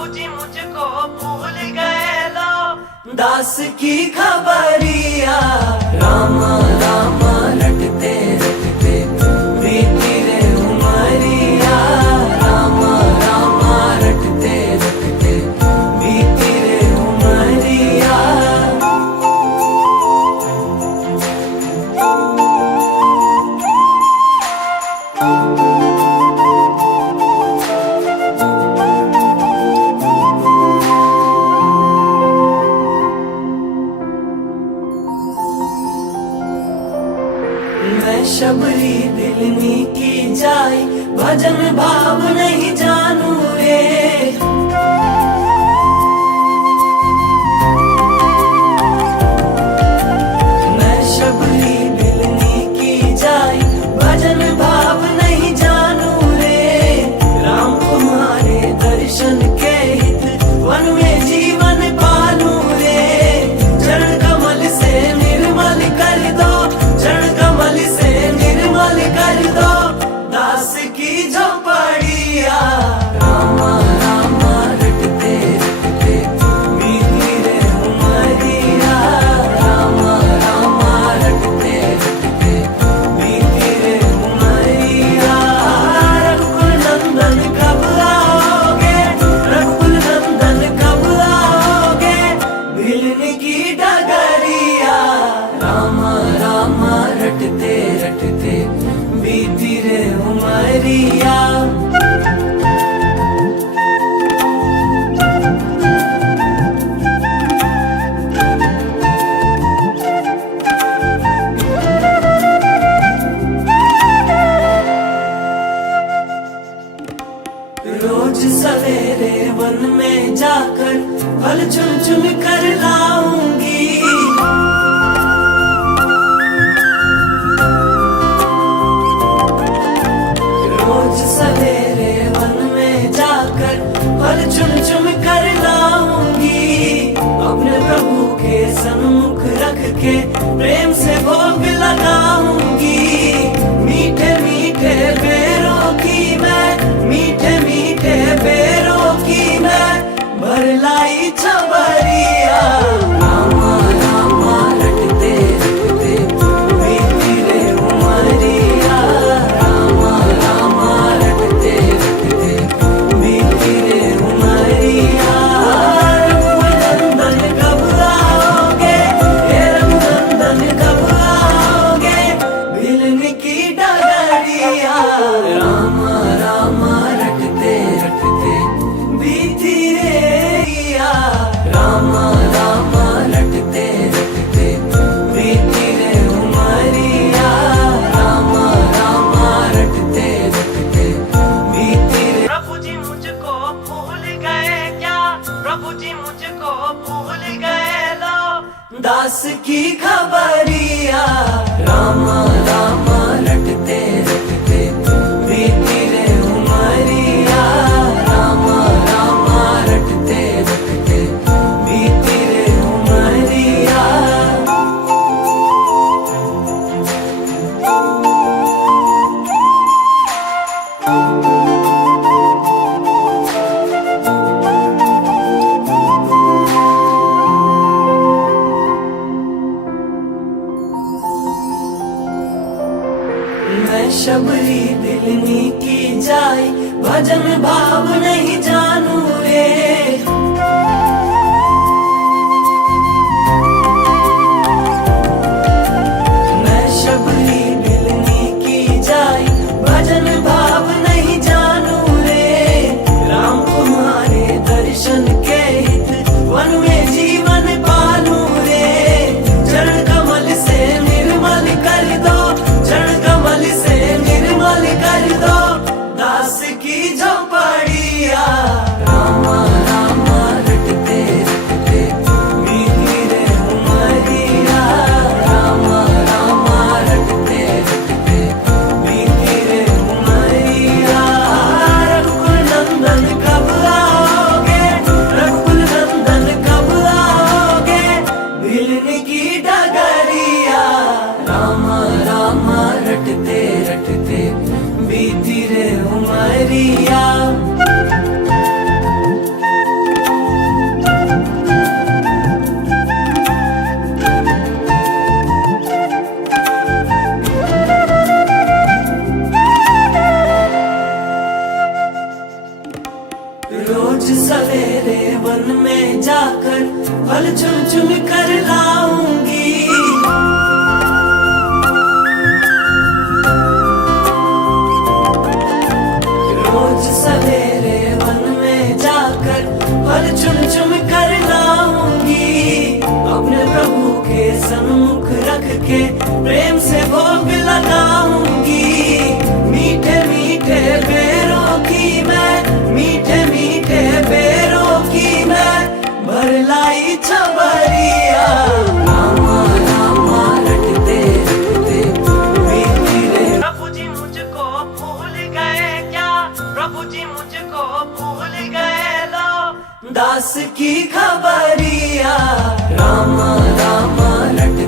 प्रभु जी मुझको भूल गए लो, दास की खबरिया। राम राम रटते रटते बीती रे उमरिया। राम राम रटते रटते बीती रे उमरिया। मैं शबरी दिलनी की जाय, भजन भाव नहीं जानू रे। मैं शबरी दिलनी की जाय, भजन भाव नहीं जानू रे। राम तुम्हारे दर्शन के हित वन में जीवन पालू रे। चरण कमल से निर्मल कर दो, चरण कमल से निर्मल कर दो दास की झोपड़िया। राम राम रटते रटते बीती रे उमरिया। राम राम रटते रटते बीती रे उमरिया। रघुकुल नंदन कब आओगे, रघुकुल नंदन कब आओगे, भिलन की डगरिया। राम राम रटते रटते बीती रे उमरिया। रोज सवेरे वन में जाकर फल चुन चुन कर लाऊंगी। रोज सवेरे वन में जाकर फल चुन चुन कर लाऊंगी। अपने प्रभु के सन्मुख रख के प्रेम से भोग लगाऊंगी। मीठे मीठे बेरों की मैं, मीठे मीठे बेरों की मैं भर लाई छबरिया। राम राम रटते रटते बीती रे उमरिया। राम राम रटते रटते बीती रे उमरिया। रघुनंदन कब आओगे, हे रघुनंदन कब आओगे, भिलन की डगरिया। राम राम रटते रटते बीती रे या। राम राम रटते रटते बीती रे उमरिया। राम राम रटते रटते बीती रे। प्रभु जी मुझको भूल गए क्या, प्रभु जी मुझको भूल गए लो, दास की खबरिया। राम राम रटते रटते बीती रे उमरिया। राम राम रटते रटते बीती रे उमरिया। मैं शबरी दिलनी की जाय, भजन भाव नहीं जानू रे। मैं शबरी दिलनी की जाय, भजन भाव नहीं जानू रे। राम तुम्हारे दर्शन के हित वन में जीवन पालू रे। चरण कमल से निर्मल कर दो, चरण कमल से निर्मल कर दो दास की झोपड़िया। राम राम रटते रटते बीती रे उमरिया। राम राम रटते रटते बीती रे उमरिया। रघुकुल नंदन कब आओगे, रोज सवेरे वन में जाकर फल चुन चुन कर लाऊंगी। रोज सवेरे वन में जाकर फल चुन चुन कर लाऊंगी। अपने प्रभु के सन्मुख रख के प्रेम से भोग लगाऊंगी। मीठे मीठे बेरों की मैं, मीठे मीठे बेरों की मैं भर लाई छबरिया। रामा रामा रटते रटते बीती रे। प्रभु जी मुझको भूल गए क्या, प्रभु जी मुझको भूल गए लो दास की खबरिया। रामा रामा रटते